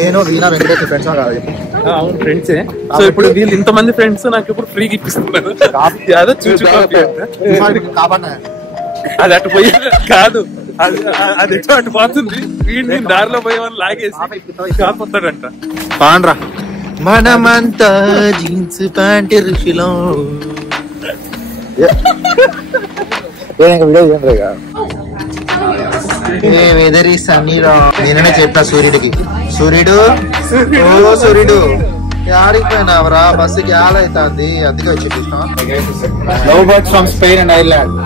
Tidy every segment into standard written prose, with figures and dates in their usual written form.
నేను వీణా వెంకటేష్ ఫ్రెండ్స్ కాదు. అవును ఫ్రెండ్సే. సో ఇప్పుడు వీళ్ళు ఇంతమంది ఫ్రెండ్స్ నాకు ఇప్పుడు ఫ్రీగా ఇప్పిస్తున్నారు. అదే చూసి అది అటు పోయి కాదు, అది ఎటో అటు పోతుంది. వీడిని దారిలో పోయేవాళ్ళు లాగేసి కాపోతాడంట. పాండ్రా మనమంతా జీన్స్ ప్యాంట్ ఋషిలో వెదర్ ఈస్ సన్నీ రా. నేననే చెప్పా సూర్యుడికి, సూర్యుడు ఓ సూర్యుడు యాడికి పోయినావరా, బస్సుకి అవుతుంది అందుకే వచ్చి love birds from Spain and Ireland.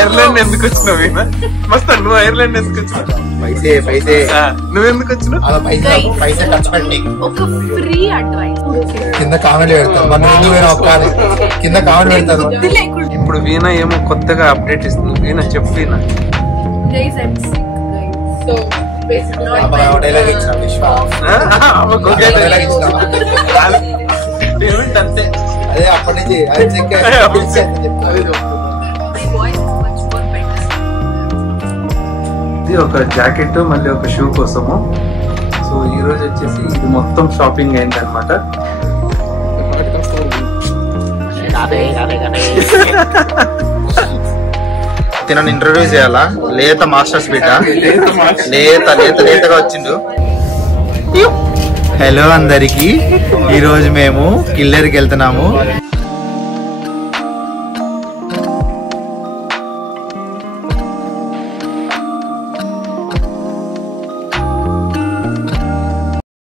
Ireland ఎందుకు వచ్చినావు? మస్తు నువ్వు ఐర్లాండ్ ఎందుకు వచ్చినావు? పైసే పైసే. నువ్వెందుకు వచ్చినావు? పైసే ఖర్చు పెట్టి కింద కామెంట్ పెడతారు. మన ఒక్క కింద కామెంట్ పెడతారు. ఇప్పుడు వీణ ఏమో కొత్తగా అప్డేట్ ఇస్తుంది. వీణ చెప్పు వీణ. అంతే అదే అప్పటి నుంచి ఇది ఒక జాకెట్ మళ్ళీ ఒక షూ కోసము. సో ఈ రోజు వచ్చేసి ఇది మొత్తం షాపింగ్ అయింది అనమాట. తినని ఇంటర్వ్యూ చేయాలా? లేత మాస్టర్స్ బిడ్డ లేతగా వచ్చిండు. హలో అందరికి, ఈరోజు మేము కిల్లర్కి వెళ్తున్నాము.